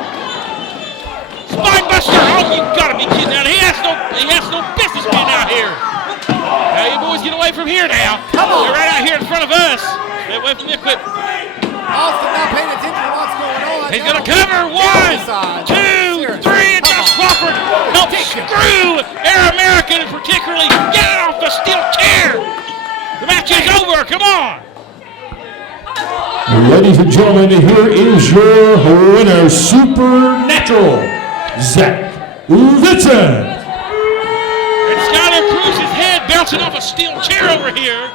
Spinebuster. Oh, you got to be kidding now. He has no business being out here. Now you boys get away from here now. Come on. You're right out here in front of us. Stay away from the equipment. Austin not paying attention to what's going on. He's going to cover. 1, 2, 3. And Josh Crawford helps screw Air American and particularly get it off the steel chair. The match is over. Come on. Ladies and gentlemen, here is your winner, Supernatural, Zac Vincent. And Skyler Cruz's head bouncing off a steel chair over here.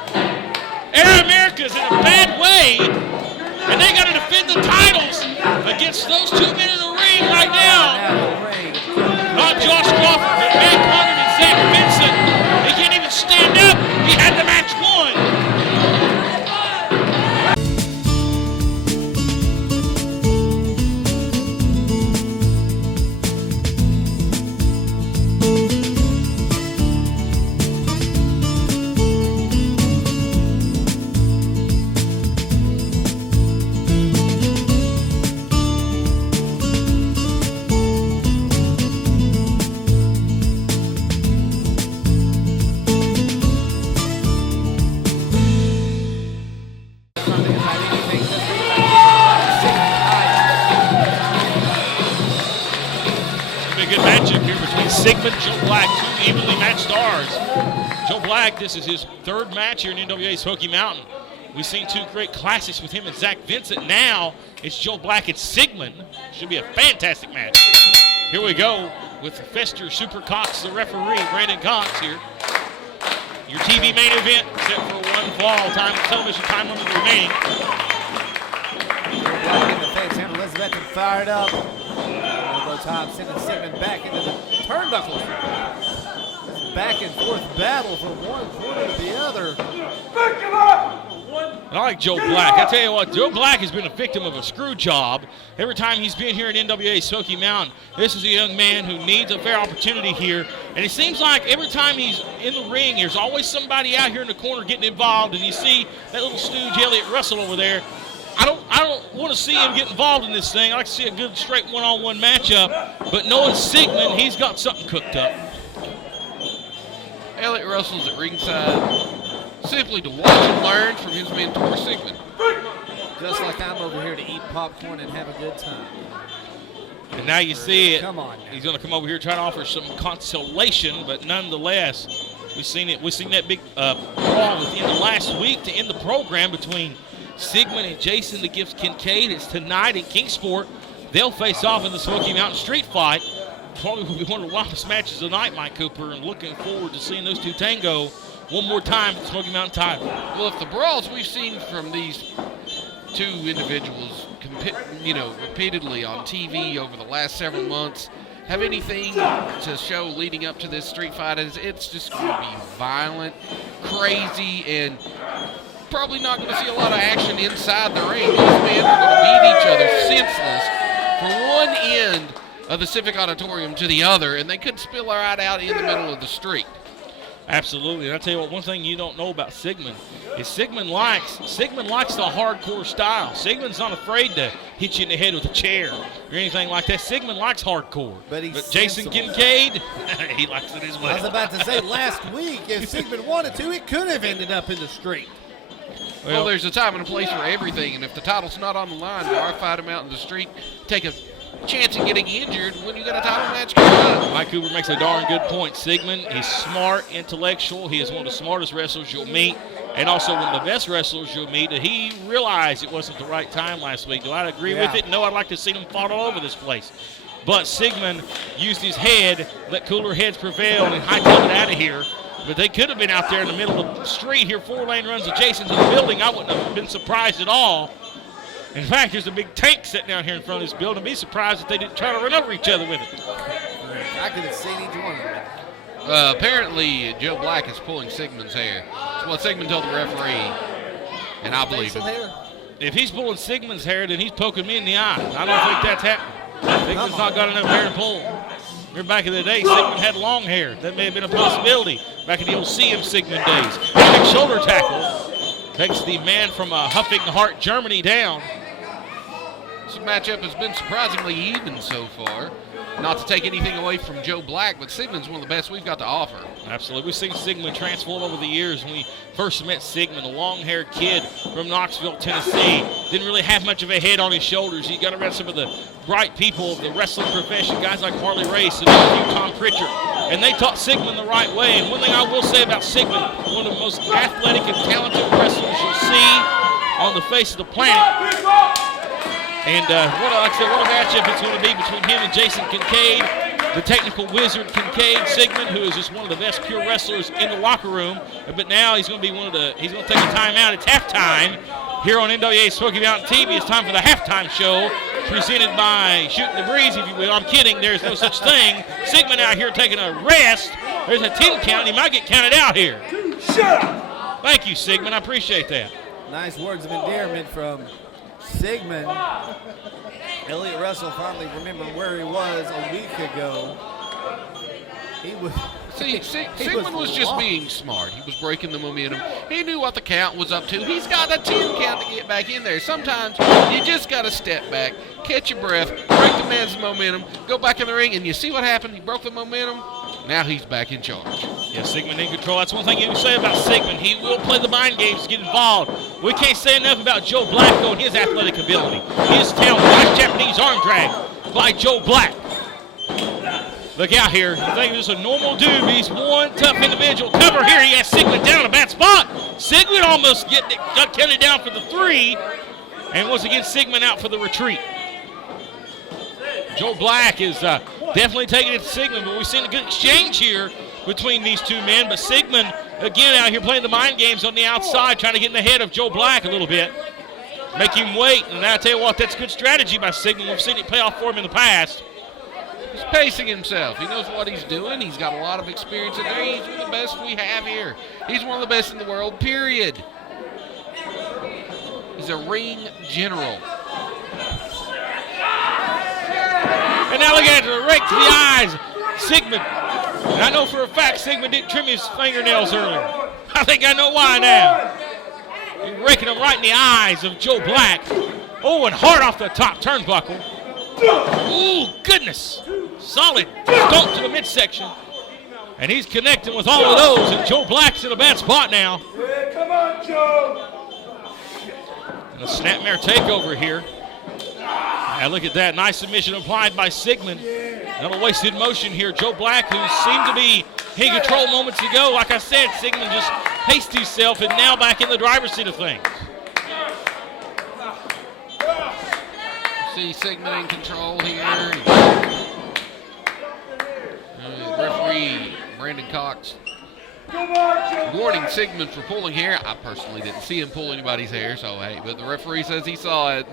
Air America's in a bad way, and they got to defend the titles against those 2 men in the ring right now. Not Josh Crawford, but Matt Conley and Zac Vincent. They can't even stand up. He had the match won. Sigmon, Joe Black, 2 evenly matched stars. Joe Black, this is his 3rd match here in NWA Smoky Mountain. We've seen 2 great classics with him and Zac Vincent. Now it's Joe Black and Sigmon. Should be a fantastic match. Here we go with Fester Super Cox, the referee, Brandon Cox here. Your TV main event, set for 1 fall. Television time limit remaining. Joe Black in the fence, and Elizabeth fired up. Elbow top, sending Sigmon back into the turnbuckles. This back and forth battle from one corner to the other. I like Joe Black. I tell you what, Joe Black has been a victim of a screw job every time he's been here at NWA Smoky Mountain. This is a young man who needs a fair opportunity here, and it seems like every time he's in the ring, there's always somebody out here in the corner getting involved, and you see that little stooge Elliott Russell over there. I don't want to see him get involved in this thing. I like to see a good straight one-on-one matchup, but knowing Sigmon, he's got something cooked up. Elliott Russell's at ringside simply to watch and learn from his mentor, Sigmon. Just like I'm over here to eat popcorn and have a good time. And now you see it. Come on now. He's going to come over here trying to offer some consolation, but nonetheless, we've seen that big brawl within the last week to end the program between Sigmon and Jason the Gift Kincaid. It's tonight in Kingsport. They'll face off in the Smoky Mountain Street Fight. Probably will be one of the wildest matches of the night, Mike Cooper, and looking forward to seeing those 2 tango one more time for the Smoky Mountain title. Well, if the brawls we've seen from these 2 individuals, repeatedly on TV over the last several months, have anything to show leading up to this street fight, it's just going to be violent, crazy, and probably not going to see a lot of action inside the ring. These men are going to beat each other senseless from one end of the Civic Auditorium to the other, and they could spill right out in the middle of the street. Absolutely. And I'll tell you what, one thing you don't know about Sigmon is Sigmon likes the hardcore style. Sigmon's not afraid to hit you in the head with a chair or anything like that. Sigmon likes hardcore. But Jason Kincaid, he likes it as well. I was about to say, last week, if Sigmon wanted to, it could have ended up in the street. Well, there's a time and a place for everything, and if the title's not on the line, why fight him out in the street, take a chance of getting injured when you got a title match coming up? Mike Cooper makes a darn good point. Sigmon, he's smart, intellectual. He is one of the smartest wrestlers you'll meet, and also one of the best wrestlers you'll meet. And he realized it wasn't the right time last week. Do I agree with it? No, I'd like to see him fought all over this place. but Sigman used his head, let cooler heads prevail, and hightailed it out of here. But they could have been out there in the middle of the street here. 4-lane runs adjacent to the building. I wouldn't have been surprised at all. In fact, there's a big tank sitting down here in front of this building. I'd be surprised if they didn't try to run over each other with it. I could have seen each one of them. Apparently, Joe Black is pulling Sigman's hair. That's what Sigman told the referee, and I believe it. If he's pulling Sigman's hair, then he's poking me in the eye. I don't think that's happening. Sigman's not got enough hair to pull. Remember back in the day, Sigman had long hair. That may have been a possibility back in the old CM Sigman days. Big shoulder tackle takes the man from Huffing Hart, Germany down. This matchup has been surprisingly even so far. Not to take anything away from Joe Black, but Sigman's one of the best we've got to offer. Absolutely. We've seen Sigman transform over the years. When we first met Sigman, a long-haired kid from Knoxville, Tennessee, didn't really have much of a head on his shoulders. He got around some of the bright people of the wrestling profession, guys like Harley Race and Tom Pritchard, and they taught Sigman the right way. And one thing I will say about Sigman, one of the most athletic and talented wrestlers you'll see on the face of the planet. And like I said, what a matchup it's going to be between him and Jason Kincaid, the technical wizard Kincaid. Sigman, who is just one of the best pure wrestlers in the locker room. But now he's going to be he's going to take a timeout. It's halftime here on NWA Smoky Mountain TV. It's time for the halftime show presented by Shooting the Breeze, if you will. I'm kidding. There's no such thing. Sigman out here taking a rest. There's a 10 count. He might get counted out here. Thank you, Sigman. I appreciate that. Nice words of endearment from Sigman. Elliott Russell finally remembered where he was a week ago. He was. See, Sigman was just being smart. He was breaking the momentum. He knew what the count was up to. He's got a 10 count to get back in there. Sometimes you just got to step back, catch your breath, break the man's momentum, go back in the ring, and you see what happened? He broke the momentum. Now he's back in charge. Yeah, Sigman in control. That's one thing you can say about Sigman. He will play the mind games to get involved. We can't say enough about Joe Black, though, and his athletic ability. His talent. Nice Japanese arm drag by Joe Black. Look out here. You think this is a normal dude, he's one tough individual. Cover here. He has Sigman down in a bad spot. Sigman almost got counted down for the 3. And once again, Sigman out for the retreat. Joe Black is definitely taking it to Sigman, but we've seen a good exchange here between these two men. But Sigman, again, out here playing the mind games on the outside, trying to get in the head of Joe Black a little bit. Make him wait, and I tell you what, that's good strategy by Sigman. We've seen it pay off for him in the past. He's pacing himself. He knows what he's doing. He's got a lot of experience in there. He's one of the best we have here. He's one of the best in the world, period. He's a ring general. And now look at it, right to the eyes. Sigman. And I know for a fact Sigman didn't trim his fingernails earlier. I think I know why now. He's raking them right in the eyes of Joe Black. Oh, and hard off the top turnbuckle. Ooh, goodness. Solid stomp to the midsection. And he's connecting with all of those, and Joe Black's in a bad spot now. Yeah, come on, Joe. And a snapmare takeover here. And look at that. Nice submission applied by Sigman. Not a wasted motion here. Joe Black, who seemed to be in control moments ago. Like I said, Sigman just paced himself and now back in the driver's seat of things. See Sigman in control here. Referee Brandon Cox warning Sigman for pulling hair. I personally didn't see him pull anybody's hair, so hey, but the referee says he saw it.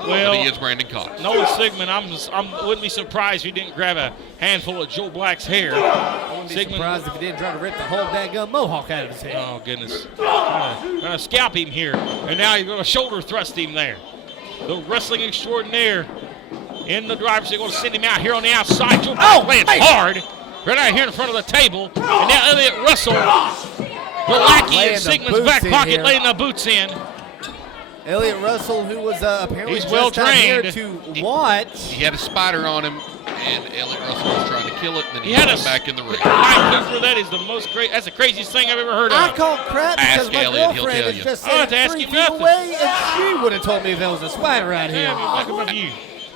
Well, but he is Brandon Cox. Knowing Sigman, I wouldn't be surprised if he didn't grab a handful of Joe Black's hair. I wouldn't be surprised if he didn't try to rip the whole dadgum mohawk out of his head. Oh, goodness. Trying to scalp him here. And now he's going to shoulder thrust him there. The Wrestling Extraordinaire in the driver's seat. Going to send him out here on the outside. Joe Black lands hard. Right out here in front of the table. And now Elliott Russell, the lackey in Sigman's back pocket, laying the boots in. Elliott Russell, who was apparently he's just well out here trained to watch. He had a spider on him, and Elliott Russell was trying to kill it, and then he got him back in the ring. Mike Cooper, that is the most great. That's the craziest thing I've ever heard of. I call crap because Ask my Elliott, he'll girlfriend tell is you. just I don't have to saying ask 3 him feet nothing. away, and she would have told me if there was a spider out here. Back above you.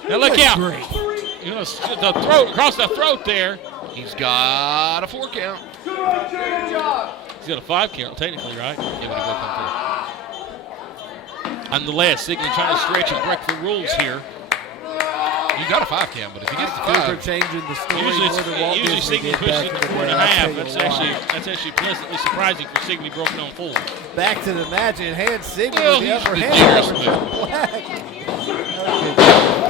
Now look out. You know, the throat, across the throat there. He's got a 4 count. He's got a 5 count, technically, right? Yeah, but he worked on 4. Nonetheless, Sigman trying to stretch and break the rules here. You got a 5 count, but if he gets the Cooper 5, changing the story Usually, more than Walt usually Disney Sigmon did pushes back it in to the 4 and a day. I'll half. tell you That's actually pleasantly surprising for Sigmon. He broke it on 4. Back to the match at hand. Sigmon Well, with the he's upper the hand generous over move. Joe Black.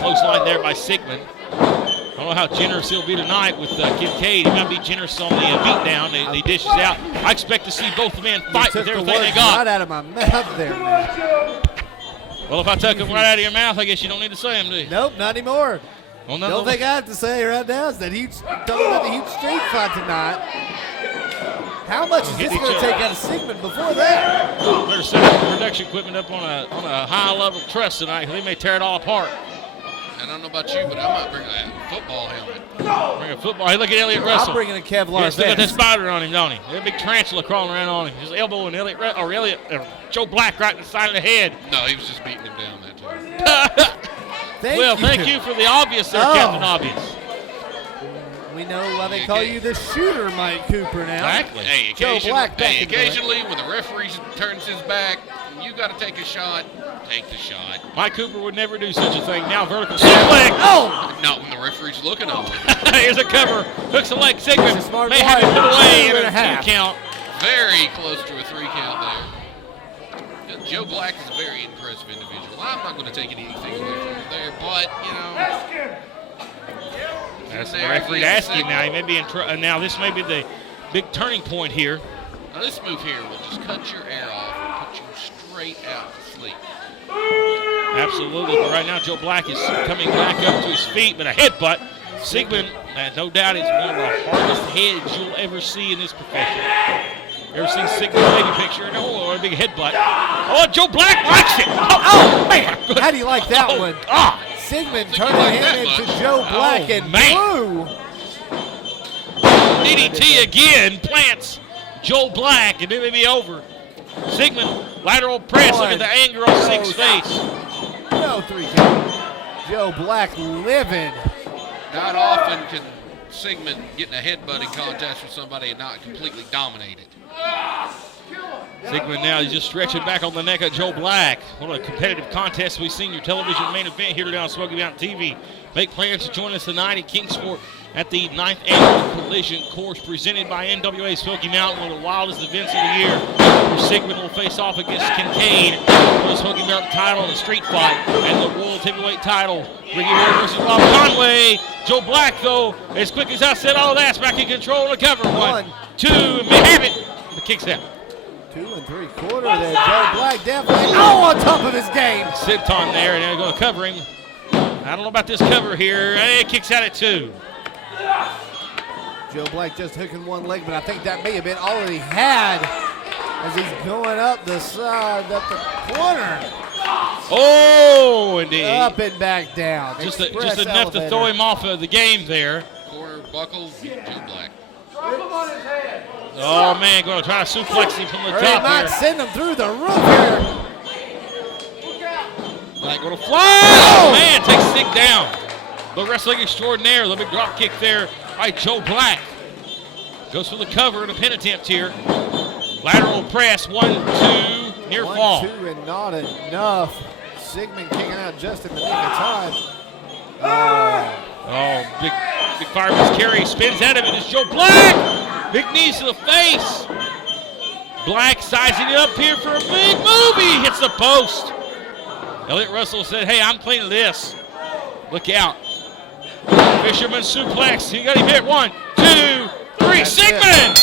Close line there by Sigmon. I don't know how generous he'll be tonight with Kincaid. He might be generous on the beatdown. They dishes out. I expect to see both men fight with everything they got. Right out of my mouth there, man. Well, if I took them right out of your mouth, I guess you don't need to say them, do you? Nope, not anymore. Well, The only thing I have to say right now is that talking about the huge street fight tonight. How much is this going to take out of Sigmon before that? Better set up the production equipment up on a high level truss tonight. They may tear it all apart. I don't know about you, but I might bring a football helmet. Bring a football. Hey, look at Elliott Russell. I'm bringing a Kevlar He's still got that vest. spider on him, don't he? That big tarantula crawling around on him. His elbowing Joe Black right in the side of the head. No, he was just beating him down that time. Thank you for the obvious there, Captain Obvious. We know why they call you the shooter, Mike Cooper now. Exactly. Hey, Joe Black back in the ring. occasionally when the referee turns his back, you got to take a shot. Take the shot. Mike Cooper would never do such a thing. Now vertical suplex. Oh! Not when the referee's looking on it. Here's a cover. Hooks the leg. Sigmon He's a smart may have it player. put away in 2 and a a half. 2 count. Very close to a 3 count there. Joe Black is a very impressive individual. I'm not going to take anything away from him there, but, you know. That's the referee to ask him now. He may be in now this may be the big turning point here. Now this move here will just cut your air off and put you straight out to sleep. Absolutely. But right now, Joe Black is coming back up to his feet, but a headbutt. Sigmon, no doubt, is one of the hardest heads you'll ever see in this profession. Ever seen Sigmon's baby picture? No, or a big headbutt. Oh, Joe Black likes it. Oh, man. How do you like that one? Ah. Sigmon you turning like him that into much. Joe Black and man. blue. DDT again plants Joe Black, and it may be over. Sigmon, lateral press. Look at the anger on Sig's face. No 3 count. Joe Black living. Not often can Sigmon get in a headbutting contest with somebody and not completely dominate it. Sigmon now is just stretching back on the neck of Joe Black. What a competitive contest we've seen. Your television main event here today on Smoky Mountain TV. Make plans to join us tonight in Kingsport at the 9th Annual Collision Course presented by NWA Smoky Mountain, one of the wildest events of the year. Where Sigmon will face off against Kincaid for the Smoky Mountain title in the street fight and the World Heavyweight title. Ricky Moore versus Rob Conway. Joe Black, though, as quick as I said all that's back in control of the cover. 1, 2, and may have it. The kick's out. 2 3/4 there. Joe Black definitely on top of his game. Sit on there, and they're going to cover him. I don't know about this cover here. Hey, kicks out at 2. Joe Black just hooking one leg, but I think that may have been all that he had as he's going up the side, up the corner. Oh, indeed. Up and back down. Just Express enough to elevator. throw him off of the game there. Corner buckle, Joe Black. Oh, man, going to try to suplex him from the Or he top might here. send him through the roof here. Black going to fly. Oh, man, takes Sig down. The Wrestling Extraordinaire, the big drop kick there by Joe Black. Goes for the cover and a pin attempt here. Lateral press, 1, 2, near 1, fall. 2, and not enough. Sigmon kicking out just in the nick of time. Oh, big fireman's carry, spins out of it. It's Joe Black. Big knees to the face. Black sizing it up here for a big move. He hits the post. Elliott Russell said, hey, I'm cleaning this. Look out. Fisherman suplex. He got him hit. 1, 2, 3. Sigmon!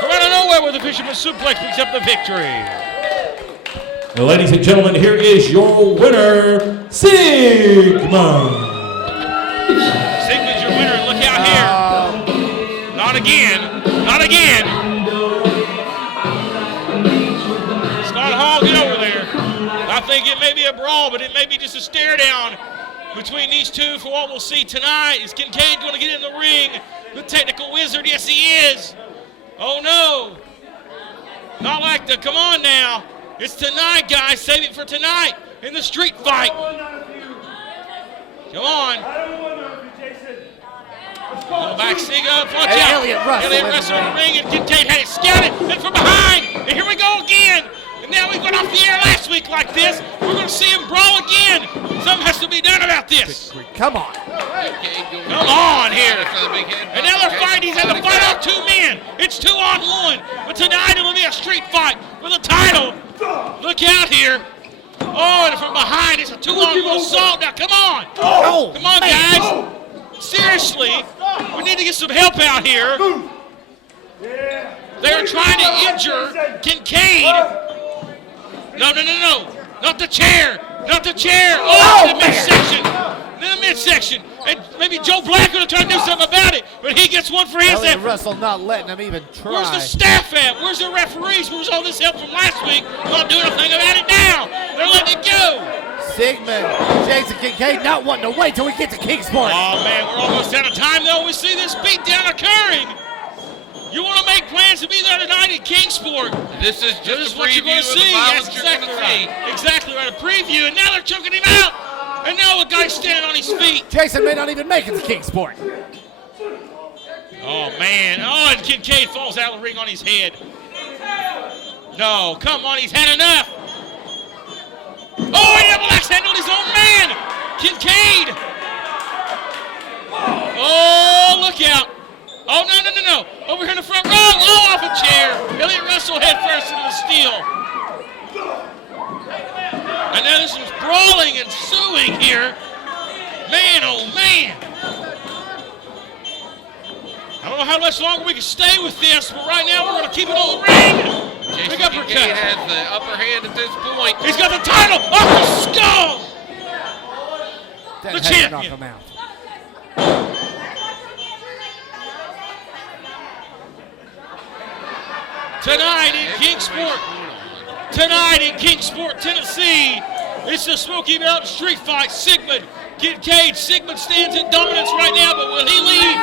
From out of nowhere with a fisherman suplex picks up the victory. Ladies and gentlemen, here is your winner, Sigman. Sigman's your winner. Look out here. Not again. Not again. Scott Hall, get over there. I think it may be a brawl, but it may be just a stare down between these two for what we'll see tonight. Is Kincaid going to get in the ring? The technical wizard, yes he is. Oh no. Not like the, come on now. It's tonight, guys. Save it for tonight in the street fight. Come on. Go back, Sig up, watch out. Elliott Russell Elliott Russell in the ring, and Kincaid had it scouted, and from behind, and here we go again. And now we got off the air last week like this. We're going to see him brawl again. Something has to be done about this. Come on. Come on here. And now they're fighting. He's had to fight off 2 men. It's 2 on 1. But tonight it'll be a street fight for the title. Look out here. Oh, and from behind, it's a 2-on-1 assault. Now, come on. Oh, come on, guys. Seriously, we need to get some help out here. They're trying to injure Kincaid. No. Not the chair. Not the chair. Oh, the midsection. The midsection. And maybe Joe Black would have tried to do something about it, but he gets one for his Elliot effort. Russell not letting him even try. Where's the staff at? Where's the referees? Where's all this help from last week? Not doing a thing about it now. They're letting it go. Sigman, Jason Kincaid not wanting to wait till we get to Kingsport. Oh, man, we're almost out of time, though. We see this beatdown occurring. You want to make plans to be there tonight in Kingsport. This is just a what you're preview going of to the see. violence That's you're exactly going to see. right. Exactly right. A preview, and now they're choking him out. And now the guy's standing on his feet. Jason may not even make it to Kingsport. Oh, man. Oh, and Kincaid falls out of the ring on his head. No, come on. He's had enough. Oh, he double axe handled his own man. Kincaid. Oh, look out. Oh, no. Over here in the front row. Oh, off a chair. Elliot Russell head first into the steel. And now this is brawling and suing here. Man, oh, man. I don't know how much longer we can stay with this, but right now we're going to keep it on the ring. Big uppercut. Kincaid has the upper hand at this point. He's got the title off the skull. That The had to champion. knock him out. Tonight in Kingsport, Tennessee, it's the Smoky Mountain Street Fight. Sigmon, Kincaid. Sigmon stands in dominance right now, but will he leave